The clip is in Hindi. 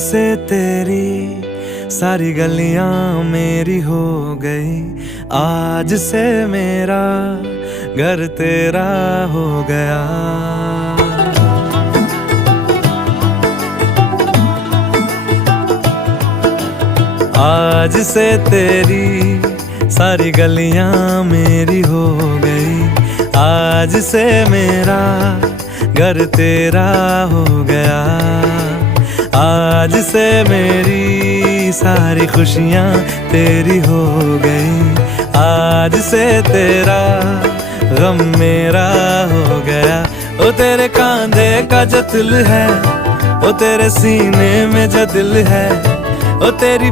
से तेरी सारी गलियां मेरी हो गई, आज से मेरा घर तेरा हो गया। आज से तेरी सारी गलियां मेरी हो गई, आज से मेरा घर तेरा हो गया। आज से मेरी सारी खुशियां तेरी हो गई, आज से तेरा गम मेरा हो गया। ओ तेरे कांधे का जो दिल है, ओ तेरे सीने में जो दिल है, ओ तेरी